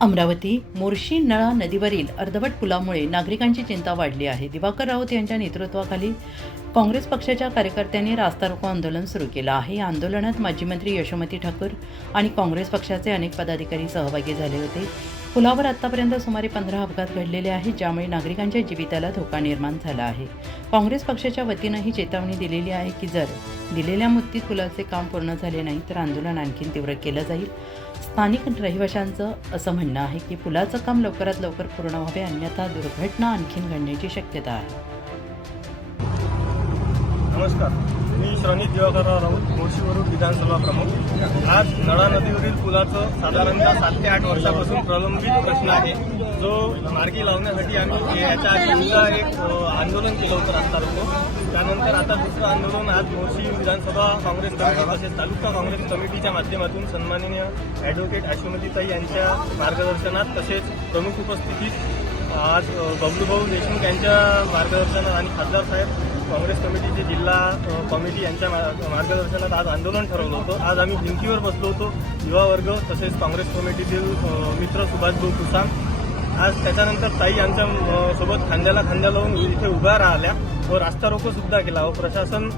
अमरावती मोर्शी नळा नदीवरील अर्धवट पुलामुळे नागरिकांची चिंता वाढली आहे। दिवाकर राऊत यांच्या नेतृत्वाखाली काँग्रेस पक्षाच्या कार्यकर्त्यांनी रास्ता रोको आंदोलन सुरू केलं आहे। या आंदोलनात माजी मंत्री यशोमती ठाकूर आणि काँग्रेस पक्षाचे अनेक पदाधिकारी सहभागी झाले होते। पुलावर आतापर्यंत सुमारे 15 अपघात घडलेले आहेत, ज्यामुळे नागरिकांच्या जीविताला धोका निर्माण झाला आहे। काँग्रेस पक्षाच्या वतीनं ही चेतावणी दिलेली आहे की जर दिलेल्या मुदतीत पुलाचे काम पूर्ण झाले नाही तर आंदोलन आणखी तीव्र केलं जाईल। स्थानिक रहिवाशांचं असं म्हणणं आहे की पुलाचं काम लवकरात लवकर पूर्ण व्हावे, अन्यथा दुर्घटना आणखी घडण्याची शक्यता आहे। नमस्कार, मी श्रवणीत दिवाकर राऊत, मोर्शीवरून विधानसभा प्रमुख। आज नळा नदीवरील पुलाचं साधारणतः 7 ते 8 वर्षापासून प्रलंबित प्रश्न आहे, जो मार्गी लावण्यासाठी आम्ही याच्या आधीचा एक आंदोलन केलं होतं रास्ता रोको। त्यानंतर आता दुसरं आंदोलन आज मोर्शी विधानसभा काँग्रेस कमिटी तसेच तालुका काँग्रेस कमिटीच्या माध्यमातून सन्माननीय ॲडव्होकेट यशोमतीताई यांच्या मार्गदर्शनात तसेच प्रमुख उपस्थितीत आज बबलूभाऊ देशमुख यांच्या मार्गदर्शनात आणि खासदार साहेब काँग्रेस कमिटीचे जिल्हा कमिटी यांच्या मार्गदर्शनात आज आंदोलन ठरवलं होतं। आज आम्ही भिंतीवर बसलो होतो, युवा वर्ग तसेच काँग्रेस कमिटीतील मित्र सुभाषभाऊ कुसाम। आज त्याच्यानंतर ताई आमच्या सोबत खांद्याला खांद्या लावून इथे उभ्या राहिल्या व रास्ता रोको सुद्धा केला व प्रशासन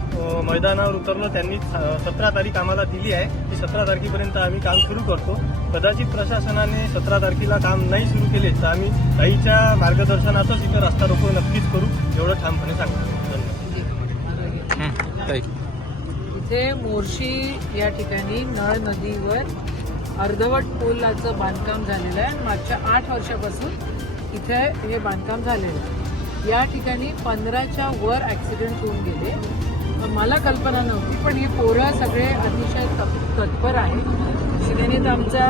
मैदानावर उतरलं। त्यांनी 17 तारीख आम्हाला दिली आहे की 17 तारखेपर्यंत आम्ही काम सुरू करतो। कदाचित प्रशासनाने 17 तारखेला काम नाही सुरू केले तर आम्ही ताईच्या मार्गदर्शनातच इथं रास्ता रोको नक्कीच करू, एवढं ठामपणे सांगतो। इथे मोर्शी या ठिकाणी नळ नदीवर अर्धवट पुलाचं बांधकाम झालेलं आहे। मागच्या 8 वर्षापासून इथे हे बांधकाम झालेलं आहे। या ठिकाणी 15च्या वर ॲक्सिडेंट होऊन गेले। मला कल्पना नव्हती, पण हे पोरं सगळे अतिशय तत्पर आहे। शिवसेनेत आमचा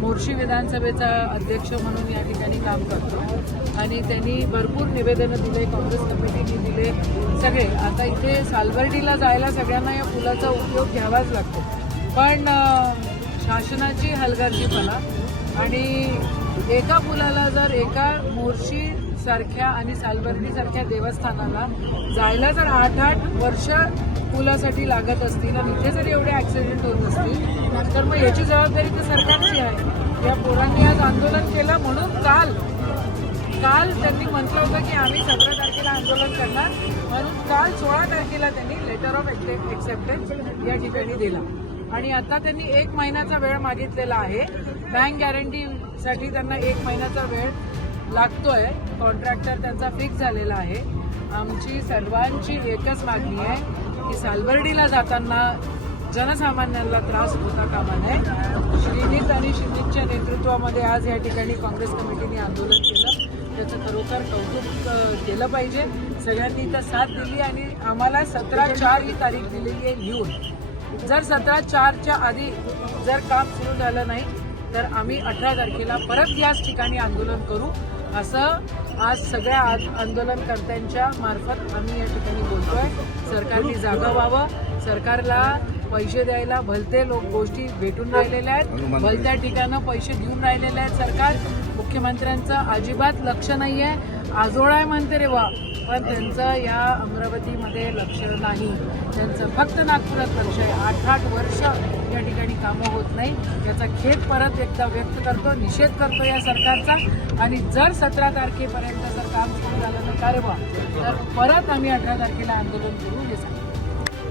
मोर्शी विधानसभेचा अध्यक्ष म्हणून या ठिकाणी काम करतो आणि त्यांनी भरपूर निवेदनं दिले, काँग्रेस कमिटीने दिले सगळे। आता इथे सालबर्डीला जायला सगळ्यांना या पुलाचा उपयोग घ्यावाच लागतो, पण शासनाची हलगर्जीपणा आणि एका पुलाला जर एका मोर्शी सारख्या आणि सालबर्डी सारख्या देवस्थानाला जायला जर 8-8 वर्ष पुलासाठी लागत असतील आणि इथे जर एवढे ॲक्सिडेंट होत असतील तर मग याची जबाबदारी तर सरकारची आहे। या पोरांनी आज आंदोलन केलं म्हणून काल त्यांनी म्हटलं होतं की आम्ही 17 तारखेला आंदोलन करणार, म्हणून काल 16 तारखेला त्यांनी लेटर ऑफ एक्सेप्टन्स या ठिकाणी दिला आणि आता त्यांनी 1 महिन्याचा वेळ मागितलेला आहे। बँक गॅरंटीसाठी त्यांना 1 महिन्याचा वेळ लागतोय। कॉन्ट्रॅक्टर त्यांचा फिक्स झालेला आहे। आमची सर्वांची एकच मागणी आहे की सालबर्डीला जाताना जनसामान्यांना त्रास होता कामा नये। श्रीनीत आणि श्रीनीतच्या नेतृत्वामध्ये आज या ठिकाणी काँग्रेस कमिटीने आंदोलन केलं, त्याचं खरोखर कौतुक केलं पाहिजे। सगळ्यांनी इथं साथ दिली आणि आम्हाला 17/4 ही तारीख दिलेली आहे लिहून। जर 17/4च्या आधी जर काम सुरू झालं नाही तर आम्ही 18 तारखेला परत याच ठिकाणी आंदोलन करू, असं आज सगळ्या आंदोलनकर्त्यांच्या मार्फत आम्ही या ठिकाणी बोलतोय। सरकारने जागा व्हावं, सरकारला पैसे द्यायला भलते लोक गोष्टी भेटून राहिलेल्या आहेत, भलत्या ठिकाणं पैसे घेऊन राहिलेले आहेत सरकार। मुख्यमंत्र्यांचं अजिबात लक्ष नाही आहे, आजोळा आहे म्हणते रे वा, पण त्यांचं या अमरावतीमध्ये लक्ष नाही, त्यांचं फक्त नागपुरात लक्ष आहे। 8-8 वर्ष या ठिकाणी कामं होत नाही, याचा खेद परत एकदा व्यक्त करतो, निषेध करतो या सरकारचा। आणि जर 17 तारखेपर्यंत जर काम सुरू झालं नाही का रे वा, तर परत आम्ही 18 तारखेला आंदोलन करू हे सांगतो।